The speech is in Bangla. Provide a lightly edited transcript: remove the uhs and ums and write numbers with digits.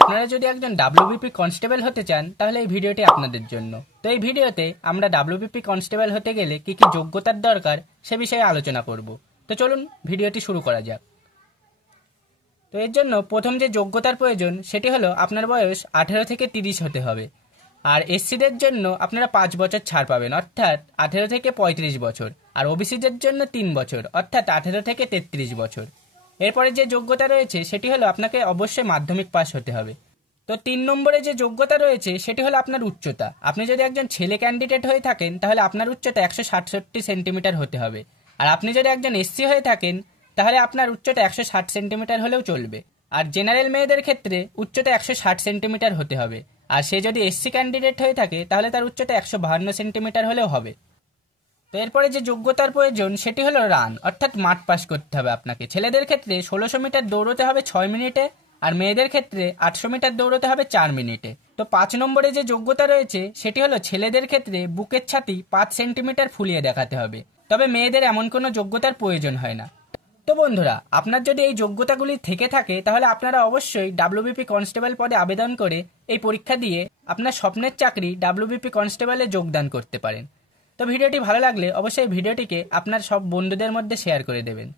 আপনারা যদি একজন ডাব্লিউবিপি কনস্টেবল হতে চান তাহলে এই ভিডিওটি আপনাদের জন্য। তো এই ভিডিওতে আমরা ডাব্লিউবিপি কনস্টেবল হতে গেলে কি কি যোগ্যতার দরকার সে বিষয়ে আলোচনা করব। তো চলুন ভিডিওটি শুরু করা যাক। তো এর জন্য প্রথম যে যোগ্যতার প্রয়োজন সেটি হলো আপনার বয়স 18 থেকে 30 হতে হবে। আর এসসিদের জন্য আপনারা 5 বছর ছাড় পাবেন, অর্থাৎ 18 থেকে 35 বছর। আর ওবিসিদের জন্য 3 বছর, অর্থাৎ 18 থেকে 33 বছর। এরপরে যে যোগ্যতা রয়েছে সেটি হলো আপনাকে অবশ্যই মাধ্যমিক পাস হতে হবে। তো 3 নম্বরে যে যোগ্যতা রয়েছে সেটি হলো আপনার উচ্চতা। আপনি যদি একজন ছেলে ক্যান্ডিডেট হয়ে থাকেন তাহলে আপনার উচ্চতা 167 সেন্টিমিটার হতে হবে। আর আপনি যদি একজন এসসি হয়ে থাকেন তাহলে আপনার উচ্চতা 160 সেন্টিমিটার হলেও চলবে। আর জেনারেল মেয়েদের ক্ষেত্রে উচ্চতা 160 সেন্টিমিটার হতে হবে। আর সে যদি এসসি ক্যান্ডিডেট হয়ে থাকে তাহলে তার উচ্চতা 152 সেন্টিমিটার হলেও হবে। তো এরপরে যে যোগ্যতার প্রয়োজন সেটি হলো রান, অর্থাৎ মাঠ পাস করতে হবে আপনাকে। ছেলেদের ক্ষেত্রে 1600 মিটার দৌড়তে হবে 6 মিনিটে, আর মেয়েদের ক্ষেত্রে 800 মিটার দৌড়তে হবে 4 মিনিটে। তো 5 নম্বরে যে যোগ্যতা রয়েছে সেটি হলো ছেলেদের ক্ষেত্রে বুকের ছাতি 5 সেন্টিমিটার ফুলিয়ে দেখাতে হবে, তবে মেয়েদের এমন কোনো যোগ্যতার প্রয়োজন হয় না। তো বন্ধুরা, আপনার যদি এই যোগ্যতাগুলি থেকে থাকে তাহলে আপনারা অবশ্যই ডাব্লিউবিপি কনস্টেবল পদে আবেদন করে এই পরীক্ষা দিয়ে আপনার স্বপ্নের চাকরি ডাব্লিউবিপি কনস্টেবলে যোগদান করতে পারেন। তো ভিডিওটি ভালো লাগলে অবশ্যই ভিডিওটিকে আপনার সব বন্ধুদের মধ্যে শেয়ার করে দেবেন।